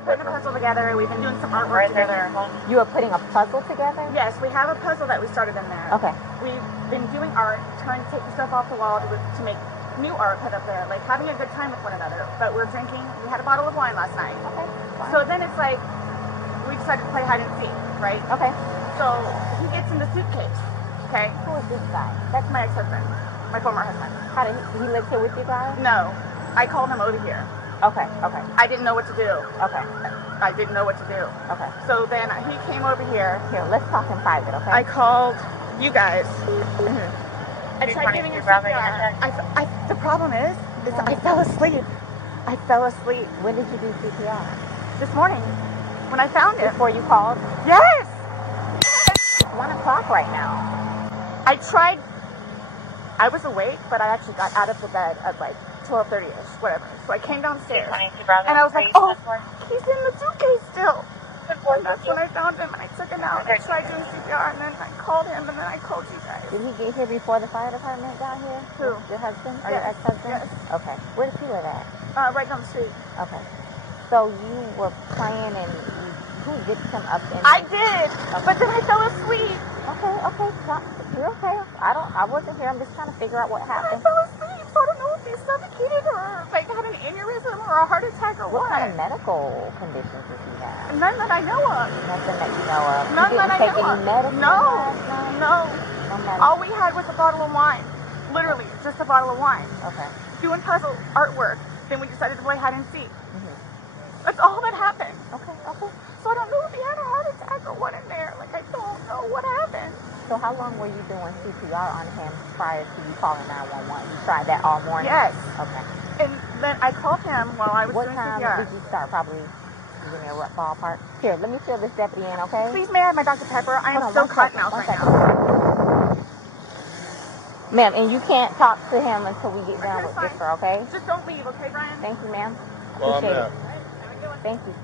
putting a puzzle together. We've been doing some artwork together. You are putting a puzzle together? Yes, we have a puzzle that we started in there. Okay. We've been doing art, trying to take the stuff off the wall to make new art put up there, like having a good time with one another. But we're drinking. We had a bottle of wine last night. Okay. Fine. So then it's like we decided to play hide and seek, right? Okay. So he gets in the suitcase. Okay. Who is this guy? That's my ex-husband, my former husband. How did he live here with you guys? No, I called him over here. Okay. Okay. I didn't know what to do. Okay. I didn't know what to do. Okay. So then he came over here. Here, let's talk in private, okay? I called you guys. Mm-hmm. I tried giving him CPR. The problem is I fell asleep. I fell asleep. When did you do CPR? This morning, when I found it. Before you called? Yes! It's 1 o'clock right now. I tried. I was awake, but I actually got out of the bed at like 12:30ish, whatever. So I came downstairs, and I was like, oh, he's in the suitcase still. And that's when I found him, and I took him out, and I tried doing CPR, and then I called him, and then I called you guys. Did he get here before the fire department got here? Who? Your husband? Or Yes. your ex-husband? Yes. Okay. Where does he live at? Right down the street. Okay. So you were playing and who gets him up in I did, but then I fell asleep. Okay. You're okay. I wasn't here. I'm just trying to figure out what I happened. fell asleep, so I don't know if he suffocated or like had an aneurysm or a heart attack or What what. kind of medical conditions does he have? None that I know of. Nothing that you know of. None You that I didn't take know any of. medicine No, last night? no. No medicine. All we had was a bottle of wine. Literally, just a bottle of wine. Okay. Doing puzzle artwork. Then we decided to play hide and seek. Mm-hmm. That's all that happened. Okay. So I don't know if he had a heart attack or what in there. Like, I don't know what happened. So how long were you doing CPR on him prior to you calling 911? You tried that all morning? Yes. Okay. And then I called him while I was What doing time CPR. did you start? Probably, give me a rough ballpark. Here, let me fill this deputy in, okay? Please, may I have my Dr. Pepper? I am Hold on, so one caught second, now one right second. now. Ma'am, and you can't talk to him until we get done with fine. this, okay? Just don't leave, okay, Brian? Thank you, ma'am. Well, I'm Appreciate not. it. Thank you.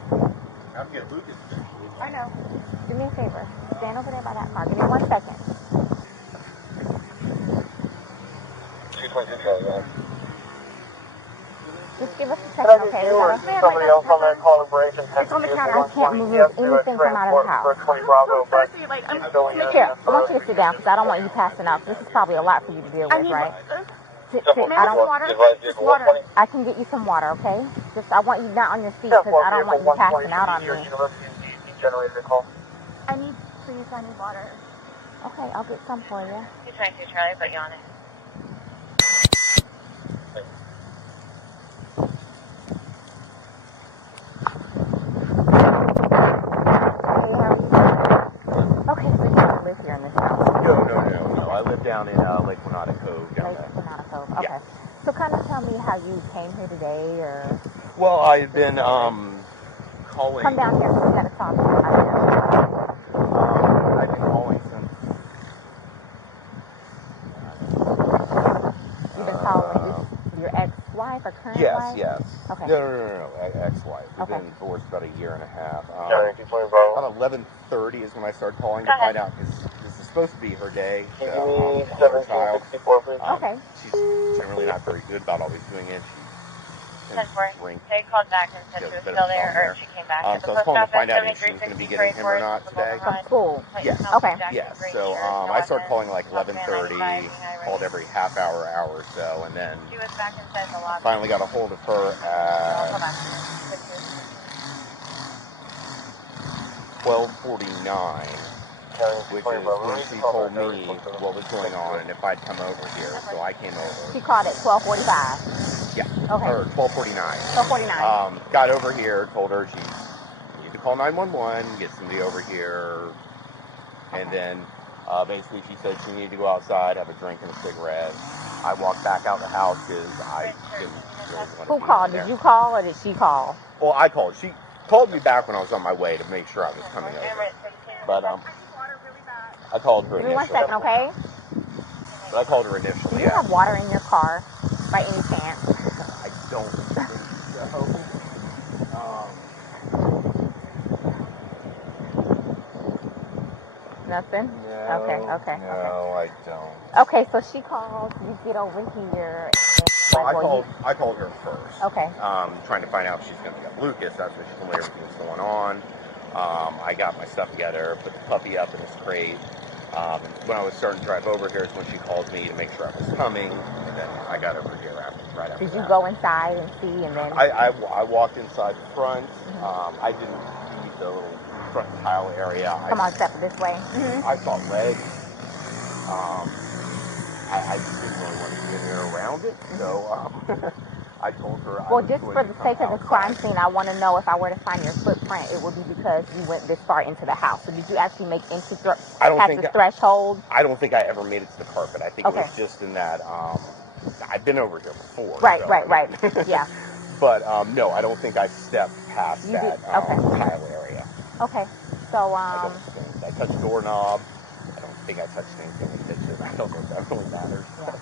I'm getting Lucas. I know. Do me a favor. Stand over there by that car. Give me 1 second. 222 Charlie. Just give us a second, okay? We gotta... Somebody else on that calibration. It's on the counter. I can't move anything from out of the house. So thirsty, like, I'm Here, I want you to sit down because I don't want you passing out. This is probably a lot for you to deal I with, need right? water. Sit. May I I have don't. water? Just water. I can get you some water, okay? Just I want you not on your feet because I don't want you passing out on me. I need water. Okay, I'll get some for you. 222 Charlie, put you on it. Okay, so you don't live here in this house. No. I live down in Lake Renata Cove down Lake there. Renata Cove. Okay. Yeah. So kind of tell me how you came here today, or Well, I've been calling. come down here. We gotta talk. I've been calling since. You've been calling your ex-wife or current wife? Yes. Okay. No. Ex-wife. We've Okay. been divorced about a year and a half. About 11:30 is when I started calling to find out because this is supposed to be her day. Her child. Okay. She's generally not very good about always doing it. She tends to drink. They called back and said she was still there, or she came back. So I was calling to find out if she was going to be getting him or not today. From school. Yes. Okay. Yes. So I started calling like 11:30, called every half hour or so, and then She was back inside the lobby. finally got a hold of her Hold at on. 12:49, which is when she told me what was going on and if I'd come over here. So I came over. She called at 12:45. Yeah. Okay. Or 12:49. 12:49. Got over here, told her she needed to call 911, get somebody over here, and then basically she said she needed to go outside, have a drink and a cigarette. I walked back out the house because I didn't really want to Who be called? in there. Did you call or did she call? Well, I called. She called me back when I was on my way to make sure I was coming over. But I called her Give me 1 initially. second, okay? But I called her Do initially. you have water in your car by any chance? I don't think so. Nothing? Yeah, No, I don't. Okay, so she calls, you get over here. Well, I called her first. Okay. Trying to find out if she's going to pick up Lucas. That's what she told me everything was going on. I got my stuff together, put the puppy up in his crate. And when I was starting to drive over here is when she called me to make sure I was coming. And then I got over here right after Did you that. go inside and see and then? I walked inside the front. I didn't see the little front tile area. Come on, step this way. I saw legs. I just didn't really want to be in there around it, so I told her. Well, just for the sake of the crime scene, I want to know if I were to find your footprint, it would be because you went this far into the house. So did you actually make into the threshold? I don't think I ever made it to the carpet. I think it was just in that. I've been over here before. Right, so, right. Yeah. But no, I don't think I stepped past that tile area. Okay. So I don't think I touched the doorknob. I don't think I touched anything in the kitchen. I don't think that really matters. Yeah.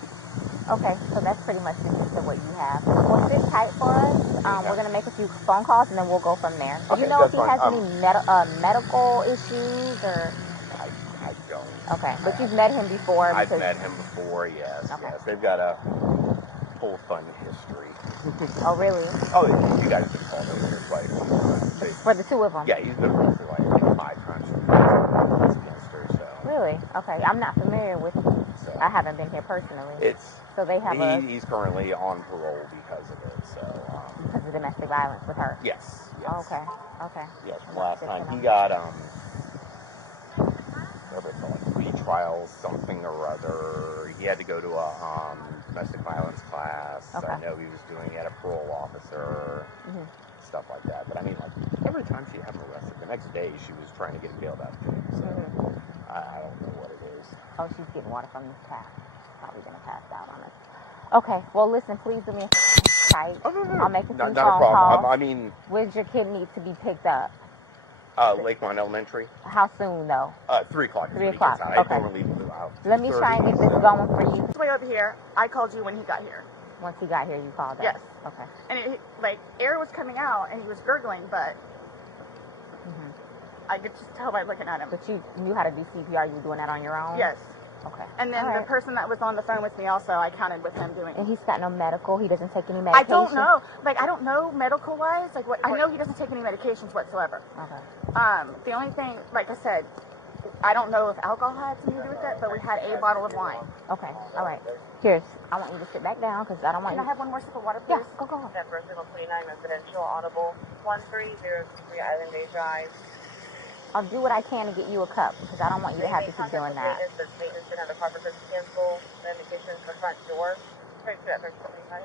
Okay, so that's pretty much the gist of what you have. Well, sit tight for us. We're going to make a few phone calls, and then we'll go from there. Do you know if he has any medical issues, or? I don't. Okay, but you've met him before? I've met him before, yes. Okay. Yes. They've got a whole fun history. Oh, really? Oh, you guys have called over here twice. For the two of them? Yeah, he's been arrested like 5 times. Against her, so. Really? Okay, I'm not familiar with him. So, I haven't been here personally. So they have he's currently on parole because of it. So because of domestic violence with her. Yes. Oh, okay. Yes. Last time he got whatever it's called, retrial something or other. He had to go to a domestic violence class. Okay. I know he was doing it at a parole officer. Stuff like that. But I mean, like every time she had him arrested, the next day she was trying to get him bailed out of jail. So I don't know what it is. Oh, she's getting water from this tap. Probably gonna pass out on us. Okay. Well, listen, please do me a tight. Oh, no. I'll make a few phone not a problem. calls. I mean, where's your kid need to be picked up? Lakeline Elementary. How soon though? 3 o'clock. 3 o'clock. Okay. Let me try and get this going for you. Way over here. I called you when he got here. Once he got here, you called us? Yes. Okay. And air was coming out, and he was gurgling, but I could just tell by looking at him. But you knew how to do CPR. You were doing that on your own? Yes. Okay. And then the person that was on the phone with me also, I counted with him doing it. And he's got no medical? He doesn't take any medication? I don't know. I don't know medical-wise. I know he doesn't take any medications whatsoever. Okay. The only thing, like I said, I don't know if alcohol had something to do with it, but we had a bottle of wine. Okay. All right. Here's, I want you to sit back down because I don't want Can I have one more sip of water, please? Yeah, go. Denver 29 Residential Audible 1303 Island Bay Drive. I'll do what I can to get you a cup because I don't want you to have to keep doing that. Maintenance and have the car because cancel the indications for the front door. Straight to that 1325.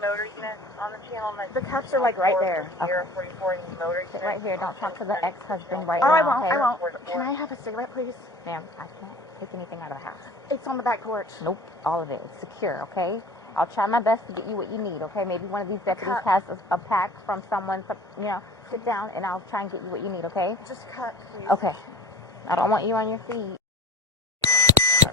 Motor unit on the channel. The cups are like right there. 044 motor unit. Sit right here. Don't talk to the ex-husband right now. I won't. Okay? I won't. Can I have a cigarette, please? Ma'am, I can't take anything out of the house. It's on the back porch. Nope. All of it is secure, okay? I'll try my best to get you what you need, okay? Maybe one of these deputies has a pack from someone, sit down and I'll try and get you what you need, okay? Just cut, please. Okay. I don't want you on your feet.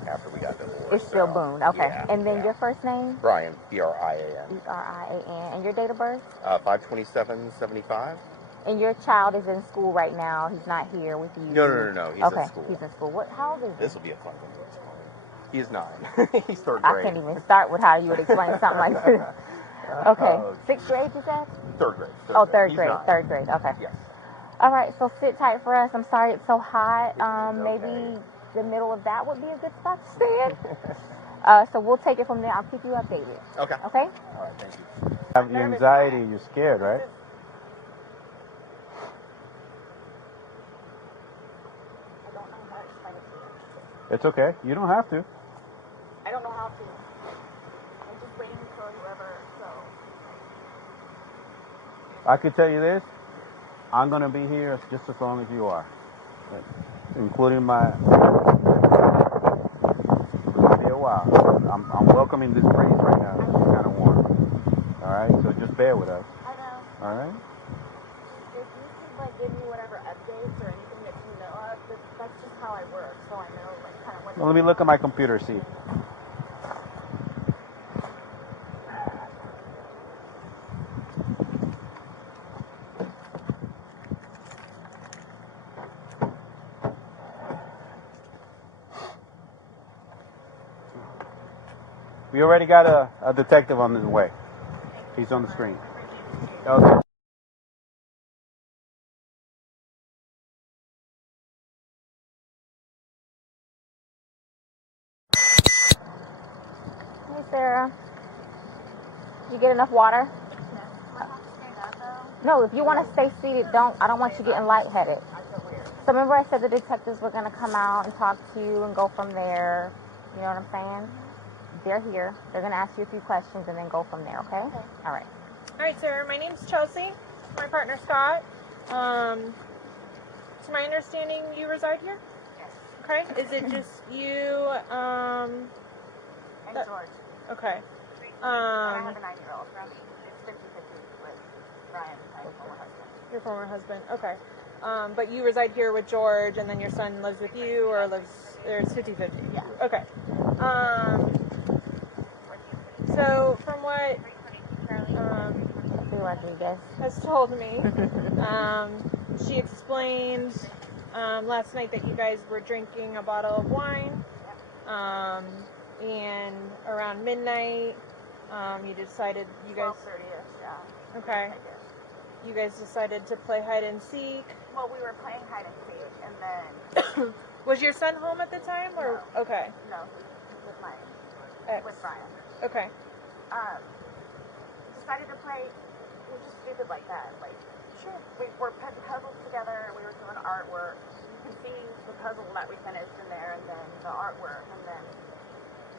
After we got divorced. It's still Boone, okay. Yeah, and then your first name? Brian, Brian. Brian. And your date of birth? 5/27/75. And your child is in school right now. He's not here with you. No. He's in school. He's in school. How old is he? This will be a fun one to explain. He is 9. He's 3rd grade. I can't even start with how you would explain something like this. Okay. 6th grade, you said? 3rd grade. Third grade. 3rd grade. Okay. Yes. All right. So sit tight for us. I'm sorry it's so hot. Maybe okay. The middle of that would be a good spot to stand. So we'll take it from there. I'll keep you updated. Okay. Okay? All right. Thank you. You have your anxiety. You're scared, right? I don't know how to explain it to you. It's okay. You don't have to. I don't know how to. I'm just waiting for whoever, so. I could tell you this. I'm going to be here just as long as you are. Including my... It'll be a while. I'm welcoming this breeze right now. It's kind of warm. All right? So just bear with us. I know. All right? If you could, give me whatever updates or anything that you know of, that's just how I work, so I know, kind of what... Well, let me look at my computer, see. You already got a detective on his way. He's on the screen. Okay. Hey, Sarah. Did you get enough water? No, if you want to stay seated, I don't want you getting lightheaded. So remember I said the detectives were going to come out and talk to you and go from there. You know what I'm saying? They're here. They're going to ask you a few questions and then go from there, okay? All right. All right, sir. My name's Chelsea. My partner, Scott. To my understanding, you reside here? Yes. Okay. Is it just you, And George. Okay. And I have a 9-year-old. It's 50-50 with Brian, my former husband. Your former husband. Okay. But you reside here with George, and then your son lives with you, or it's 50-50? Yeah. Okay. So from what has told me, she explained last night that you guys were drinking a bottle of wine, and around midnight, you decided you guys. 12:30ish, yeah. Okay. You guys decided to play hide and seek. Well, we were playing hide and seek, and then Was your son home at the time, or No. okay? No, with my Ex. with Brian. Okay. Decided to play. It was just stupid like that. Like, Sure. we were putting puzzles together. We were doing artwork. You can see the puzzle that we finished in there, and then the artwork, and then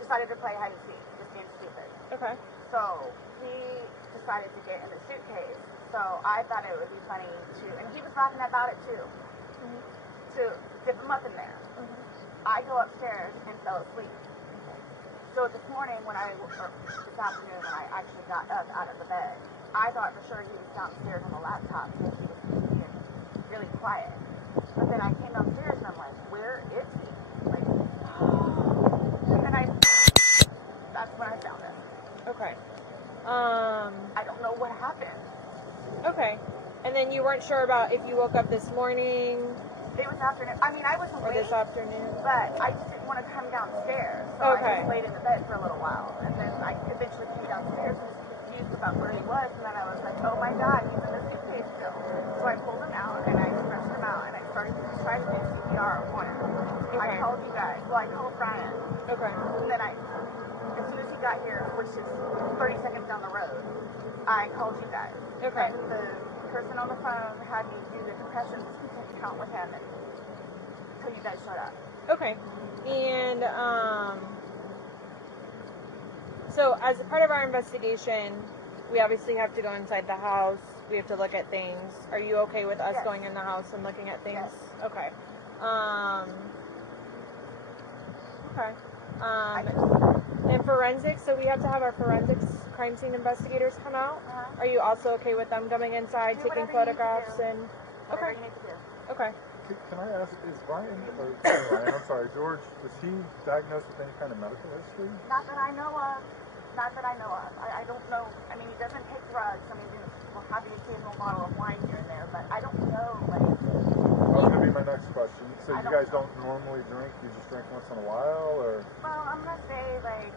decided to play hide and seek, just being stupid. Okay. So he decided to get in the suitcase. So I thought it would be funny to, and he was laughing about it too, to dip him up in there. I go upstairs and fell asleep. So this morning this afternoon when I actually got up out of the bed, I thought for sure he was downstairs on the laptop because he was being really quiet. But then I came downstairs and I'm like, where is he? Like, and then that's when I found him. Okay. I don't know what happened. Okay. And then you weren't sure about if you woke up this morning It was afternoon. I mean, I was or awake, this afternoon. but I just didn't want to come downstairs. So Okay. I just laid in the bed for a little while. And then I eventually came downstairs and was confused about where he was. And then I was like, oh my God, he's in the suitcase still. So I pulled him out and I stretched him out and I started to try to do CPR on him. I Okay. called you guys. Well, I called Brian. Okay. And then as soon as he got here, which is 30 seconds down the road, I called you guys. Okay. And the person on the phone had me do the concussions count with him until you guys showed up. Okay. And so as a part of our investigation, we obviously have to go inside the house. We have to look at things. Are you okay with us Yes. going in the house and looking at things? Yes. Okay. Okay. And forensics, so we have to have our forensics crime scene investigators come out. Are you also okay with them coming inside, Do taking whatever you need to photographs do. and Whatever okay. you need to do. Okay. Can I ask, is Brian, I'm sorry, George, is he diagnosed with any kind of medical history? Not that I know of. Not that I know of. I don't know. I mean, he doesn't take drugs. I mean, we'll have you see him a bottle of wine here and there, but I don't know, like... That was going to be my next question. So you guys know. don't normally drink? You just drink once in a while, or? Well, I'm going to say, like,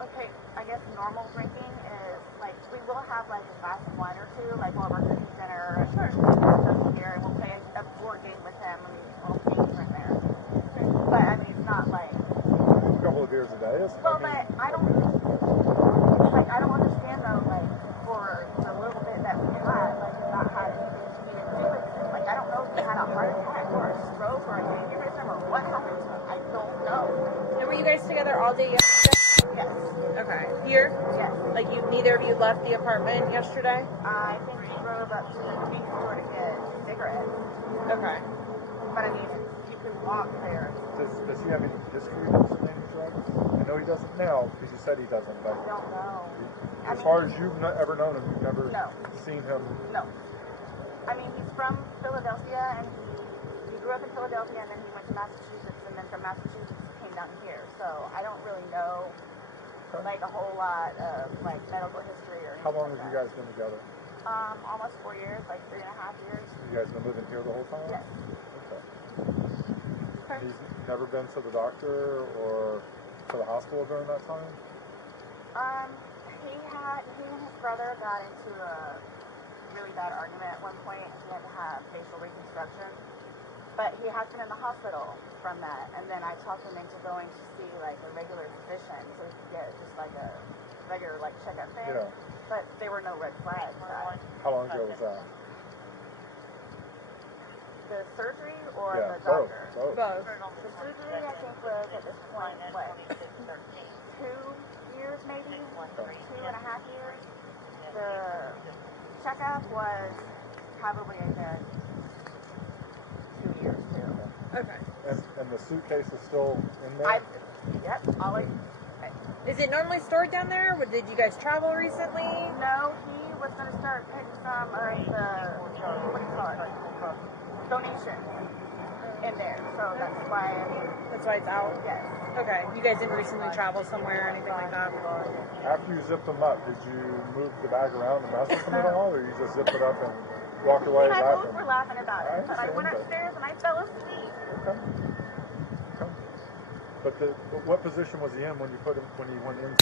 okay, I guess normal drinking is, like, we will have, like, a glass of wine or two, like, while we're cooking dinner, and here, and we'll play a board game with him, I mean, all the games are in there. But, I mean, it's not, like... A couple of beers a day? Well, but I don't understand, though, like, for the little bit that we had, like, not had anything to do with it. Like, I don't know if he had a heart attack or a stroke or an aneurysm or what happened to him. I don't know. And were you guys together all day yesterday? Yes. Okay. Here? Yes. Like neither of you left the apartment yesterday? I think he drove up to the convenience store to get cigarettes. Okay. But I mean, you could walk there. Does he have any history of consuming drugs? I know he doesn't now, because you said he doesn't, but... I don't know. As far as you've ever known him, you've never seen him... No. I mean, he's from Philadelphia, and he grew up in Philadelphia, and then he went to Massachusetts, and then from Massachusetts he came down here. So I don't really know, like, a whole lot of, like, medical history or anything. How long like have you that. guys been together? Almost 4 years, like 3.5 years. You guys been living here the whole time? Yes. Okay. He's never been to the doctor or to the hospital during that time? He and his brother got into a really bad argument at one point. He had to have facial reconstruction, but he has been in the hospital from that. And then I talked him into going to see like a regular physician so he could get just like a regular like checkup thing. Yeah. But there were no red flags. How long ago was that? The surgery or Yeah, the doctor? both. Both. The surgery I think was at this point what, 2 years maybe, 2.5 years. The checkup was probably a good 2 years too. Okay. And the suitcase is still in there? Yep, always. Is it normally stored down there? Did you guys travel recently? No, he was going to start putting some of the, what do you call it, donations in there. So that's why, That's why it's out? yes. Okay. You guys didn't recently travel somewhere or anything like that? After you zipped them up, did you move the bag around and mess with them at all, or you just zipped it up and walked away And I both laughing? were laughing about it, but I went understand, upstairs and I fell asleep. Okay. But what position was he in when he went in?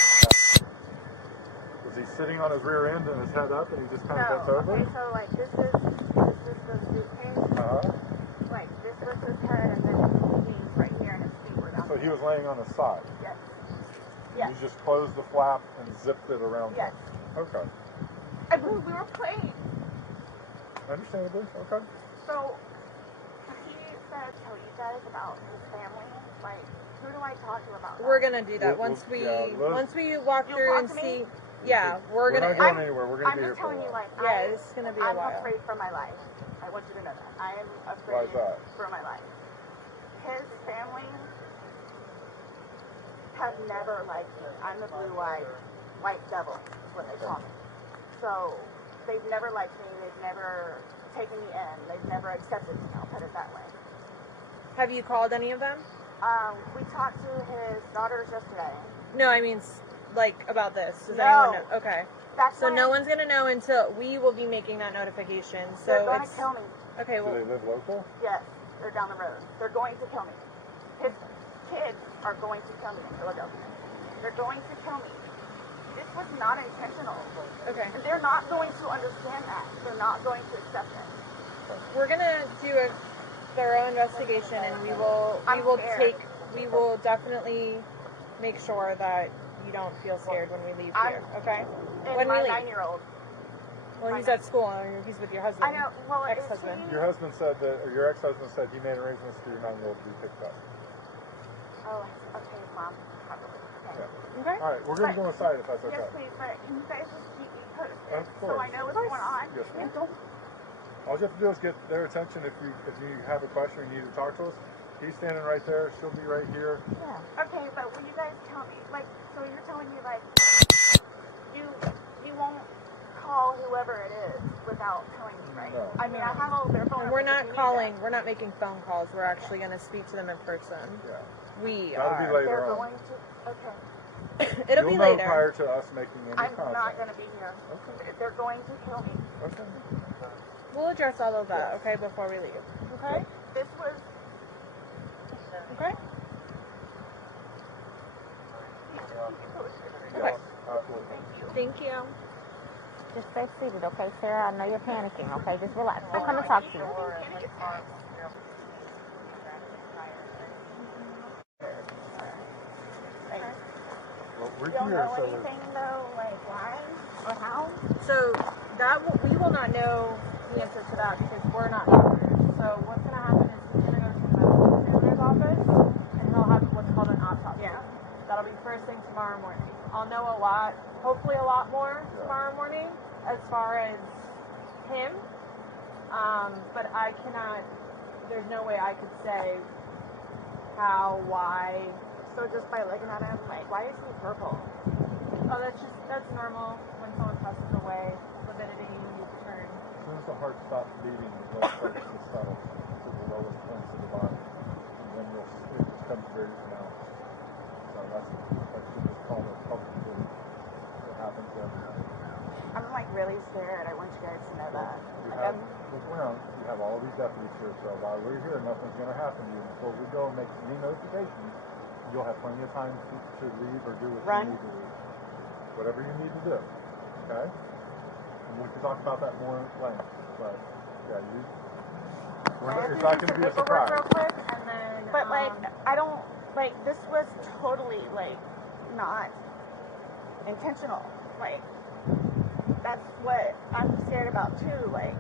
Was he sitting on his rear end and his head up and he just kind of bent over? Okay, so like this is the suitcase. Like this was his head and then his knees right here and his feet were down. So he was laying on his side. Yes. Yes. You just closed the flap and zipped it around Yes. him. Okay. I believe we were playing. Understandably. Okay. So he said, tell you guys about his family. Like, who do I talk to about that? We're gonna do that We'll- once we yeah, once we walk You'll through talk and to me? see. Yeah, we're We're gonna. not going anywhere. We're going to I'm be here just for a telling you, while. like, Yeah, it's gonna be a I'm while. afraid for my life. I want you to know that. I am Why afraid is that? for my life. His family have never liked me. I'm the blue-eyed white devil, is what they call me. So they've never liked me. They've never taken me in. They've never accepted me. I'll put it that way. Have you called any of them? We talked to his daughters yesterday. No, I mean like about this. Does No. anyone know? Okay. That's So why no one's gonna know until we will be making that notification. So they're going it's to kill me. okay. Do Well, they live local? Yes, they're down the road. They're going to kill me. His kids are going to kill me in Philadelphia. They're going to kill me. This was not intentional. okay. And they're not going to understand that. They're not going to accept it. We're gonna do a thorough investigation, and we will scared. definitely make sure that you don't feel scared when we leave here. Okay. And When we my leave. 9-year-old. Well, he's at school and he's with your husband. I know. Well, Ex-husband. Your husband said that, or your ex-husband said he made arrangements for your 9-year-old to be picked up. Oh, okay, Mom. Probably. Okay. Yeah. Okay. All right, we're going to go inside if that's okay. Yes, please. But can you guys just keep me posted Of so course. I know what's going on? Yes, ma'am. And don't. All you have to do is get their attention if you have a question or you need to talk to us. He's standing right there. She'll be right here. Yeah. Okay, but will you guys tell me, like, so you're telling me, like, you won't call whoever it is without telling me, right? No. I mean, I have all their phone And we're numbers if not you need calling. them. We're not making phone calls. We're actually going to speak to them in person. Yeah. We That'll be are. later They're on. going to. Okay. It'll You'll be know later. prior to us making any I'm contact. not going to be here. Okay. They're going to kill me. Okay. We'll address all of that, Yes. okay, before we leave. Okay? This was. Okay? Yes, absolutely. Thank you. Just stay seated, okay, Sarah? I know you're panicking, okay? Just relax. We'll come and talk to you. Well, we're Don't here, know so anything though, like why or how? So we will not know the answer to that because we're not doctors. So what's going to happen is he's going to go to the medical examiner's office and he'll have what's called an autopsy. Yeah. That'll be first thing tomorrow morning. I'll know a lot, hopefully a lot more tomorrow morning as far as him. But I cannot, there's no way I could say how, why. So just by looking at him, like, why is he purple? Oh, that's normal when someone passes away. Lividity turn. as soon as the heart stops beating, the blood starts to settle to the lowest points of the body, and then it becomes very pronounced. So that's just called a public bleed. It happens to everyone. I'm like really scared. I want you guys to know that. You Like, have, look around, you have all these deputies here, so while we're here, nothing's going to happen to you. Before we go and make any notifications, you'll have plenty of time to leave or do what Run? you need to do. whatever you need to do, okay? And we can talk about that more in length, but yeah, it's not going to be a surprise. Real quick, and then, But like, I don't, like, this was totally like not intentional. Like, that's what I'm scared about too. Like,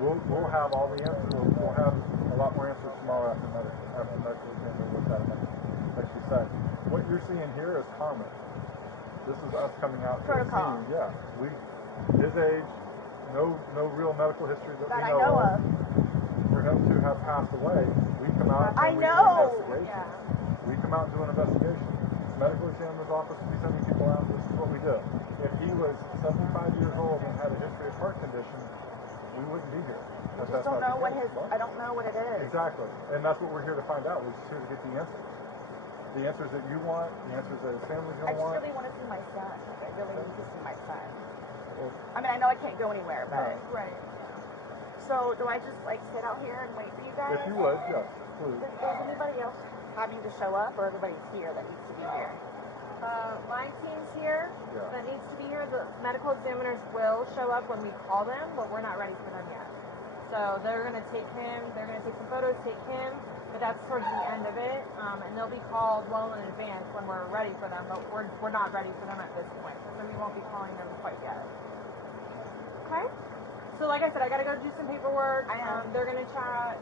we'll have all the answers. We'll have a lot more answers tomorrow after medical exam. We'll look at it like you said. What you're seeing here is common. This is us coming out to the scene. Yeah, his age, no real medical history that we know of. For him to have passed away, we come out and we do an investigation. Yeah. We come out and do an investigation. Medical examiner's office will be sending people out. This is what we do. If he was 75 years old and had a history of heart condition, we wouldn't be here. I don't know what I don't know what it is. Exactly. And that's what we're here to find out. We're just here to get the answers. The answers that you want, the answers that his family's going to want. I just really want to see my son. Like, I really need to see my son. Well, I mean, I know I can't go anywhere, but... Right. So, do I just, like, sit out here and wait for you guys? If you would, yes, please. Does anybody else having to show up, or everybody's here that needs to be here? My team's here that needs to be here. The medical examiners will show up when we call them, but we're not ready for them yet. So they're going to take him, they're going to take some photos, take him, but that's towards the end of it. And they'll be called well in advance when we're ready for them, but we're not ready for them at this point. So we won't be calling them quite yet. Okay? So like I said, I got to go do some paperwork. They're going to chat,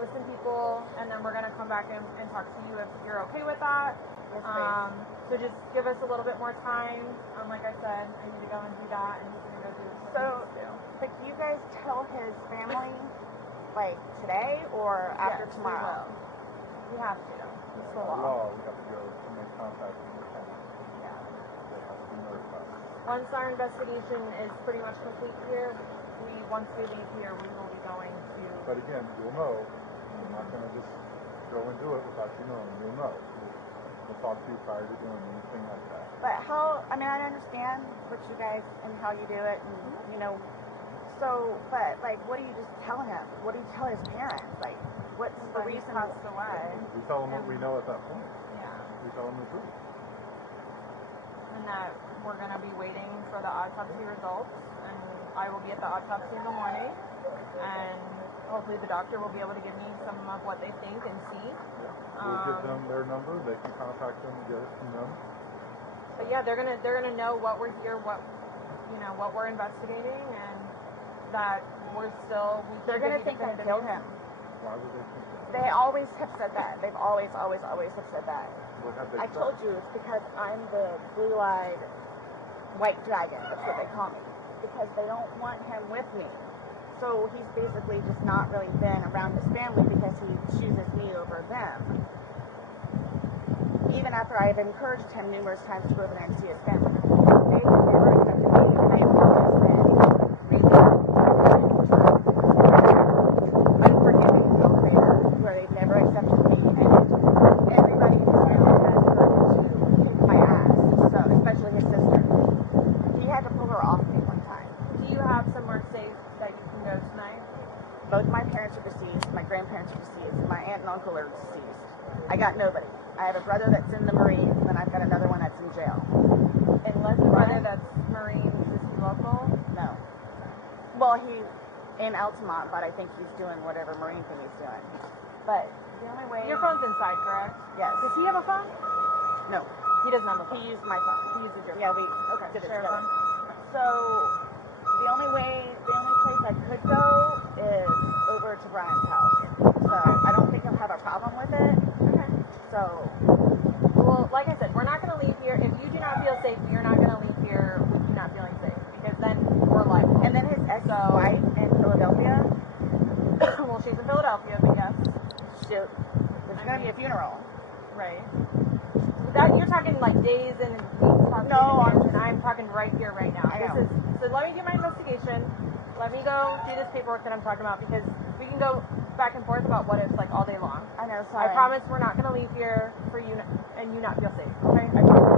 listen to people, and then we're going to come back and talk to you if you're okay with that. Yes, so just give us a little bit more time. Like I said, I need to go and do that, and he's going to go do what he needs to do. But do you guys tell his family, like, today or after tomorrow? We have to. It's the law. We have to go and make contact with the family. Yeah. They have to be notified. Once our investigation is pretty much complete here, once we leave here, we will be going to... But again, you'll know. We're not going to just go and do it without you knowing. You'll know. We'll talk to you prior to doing anything like that. But how, I mean, I understand what you guys and how you do it, and, you know, so, but, like, what do you just tell him? What do you tell his parents? Like, what's the reason? He passed away. We tell them what we know at that point. Yeah. We tell them the truth. And that we're going to be waiting for the autopsy results, and I will be at the autopsy in the morning, and hopefully the doctor will be able to give me some of what they think and see. Yeah. We'll give them their number. They can contact them and get it from them. But yeah, they're gonna know what we're here, what we're investigating, and that they're gonna think I killed him. Why would they think that? They always have said that. They've always have said that. What have they I said? told you it's because I'm the blue-eyed white dragon. That's what they call me. Because they don't want him with me. So he's basically just not really been around his family because he chooses me over them. Even after I've encouraged him numerous times to go over there and see his family. They've never accepted me because I always said, maybe unforgiving over there, where they've never accepted me. And everybody in his family has tried to kick my ass. So, especially his sister. He had to pull her off me one time. Do you have somewhere safe that you can go tonight? Both my parents are deceased, my grandparents are deceased, my aunt and uncle are deceased. I got nobody. I have a brother that's in the Marines, and I've got another one that's in jail. Unless the brother that's Marines, is he local? No. Well, he's in Altamont, but I think he's doing whatever Marine thing he's doing. But the only way... Your phone's inside, correct? Yes. Does he have a phone? No. He doesn't have a phone. He used my phone. He uses your phone. Yeah, we did it together. So, the only place I could go is over to Brian's house. So, I don't think he'll have a problem with it. Okay. So, well, like I said, we're not going to leave here. If you do not feel safe, you're not going to leave here with you not feeling safe. Because then we're liable. And then his ex-wife in Philadelphia. Well, she's in Philadelphia, but yes. Shoot. There's going to be a funeral. Right. That you're talking like days and weeks. No, I'm talking right here, right now. So let me do my investigation. Let me go do this paperwork that I'm talking about, because we can go back and forth about what it's like all day long. I know, sorry. I promise we're not going to leave here for you and you not feel safe. Okay? I promise.